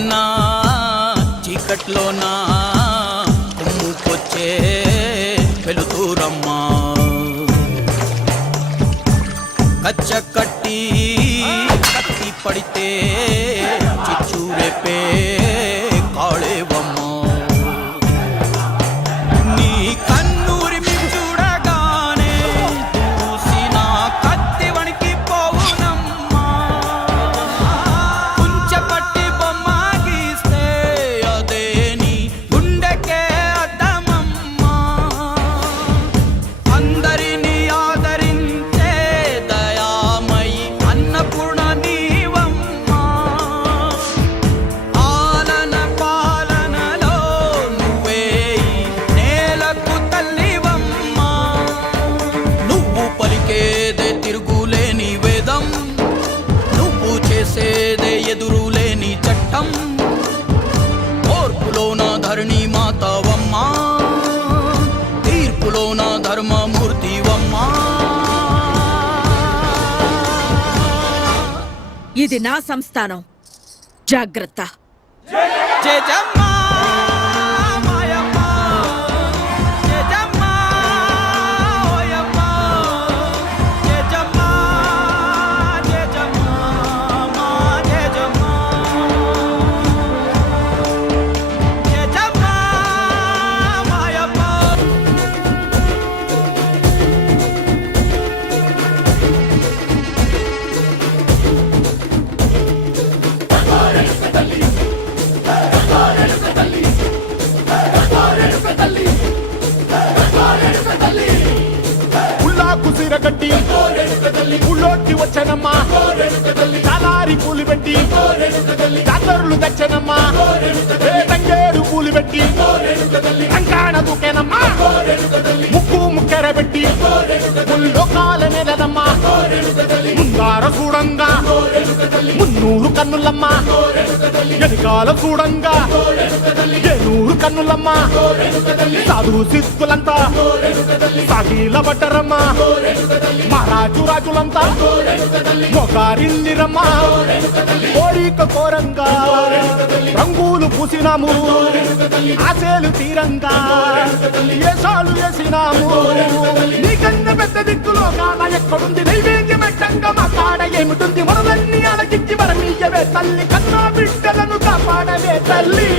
వెలుగులోనా చీకట్లోనా కొమ్ముకొచ్చే వెలుతురమ్మా కచ్చ కట్టి కత్తి పడితే చిచ్చు రేపే కాళేవమ్మా నీ కన్నూరిమి చూడగానే చూసిన కత్తి వణికి పోవునమ్మా కుంచెపట్టి బొమ్మ గీస్తే అదే నీ గుండెకే అద్దమమ్మా అందరినీ ఆదరించే దయామయి అన్నపూర్ణ నీవమ్మా ఆలన పాలనలో నువ్వే నేలకు తల్లివమ్మా నువ్వు పలికేదే తిరుగులేని వేదం నువ్వు చేసేదే ఎదురులేని చట్టం ఓర్పులోన ధరణి మాతవమ్మా తీర్పులోన ధర్మమూర్తివమ్మా ఇది నా సంస్థానం జాగ్రత్త జయజమ్మా మాయమ్మ జయజమ్మా ఓయమ్మ జయజమ్మా జయజమ్మా మా జయజమ్మా జయజమ్మా మాయమ్మ ఉల్లాకు సిరగట్టి ఉళ్ళోకి వచ్చనమ్మా చాలారి పూలు పెట్టి జాతరులు తెచ్చనమ్మా తంగేడు పూలు పెట్టి కంకాణ దూకేనమ్మా ముక్కు ముక్కెర పెట్టి ముల్లోకాల నెలనమ్మా ముందార చూడంగా మున్నూరు కన్నులమ్మా వెనకాల చూడంగా ఏనూరు కన్నులమ్మా సాధు సిద్ధులంతా సాగిల బట్టరమ్మా మహారాజు రాజులంతా మొగారిందిరమ్మా కోరిక కోరంగా రంగులు పూసినాము ఆశలు తీరంగా ఏసాలు వేసినాము నీకన్నా పెద్ద దిక్కులో కాన ఎక్కడుంది నైవేద్యం ఎట్టంగా మా కాడ ఏమిటుంది మనలన్నీ అలకిచ్చి వరమీయవే తల్లి కన్నా బిడ్డలను కాపాడవే తల్లి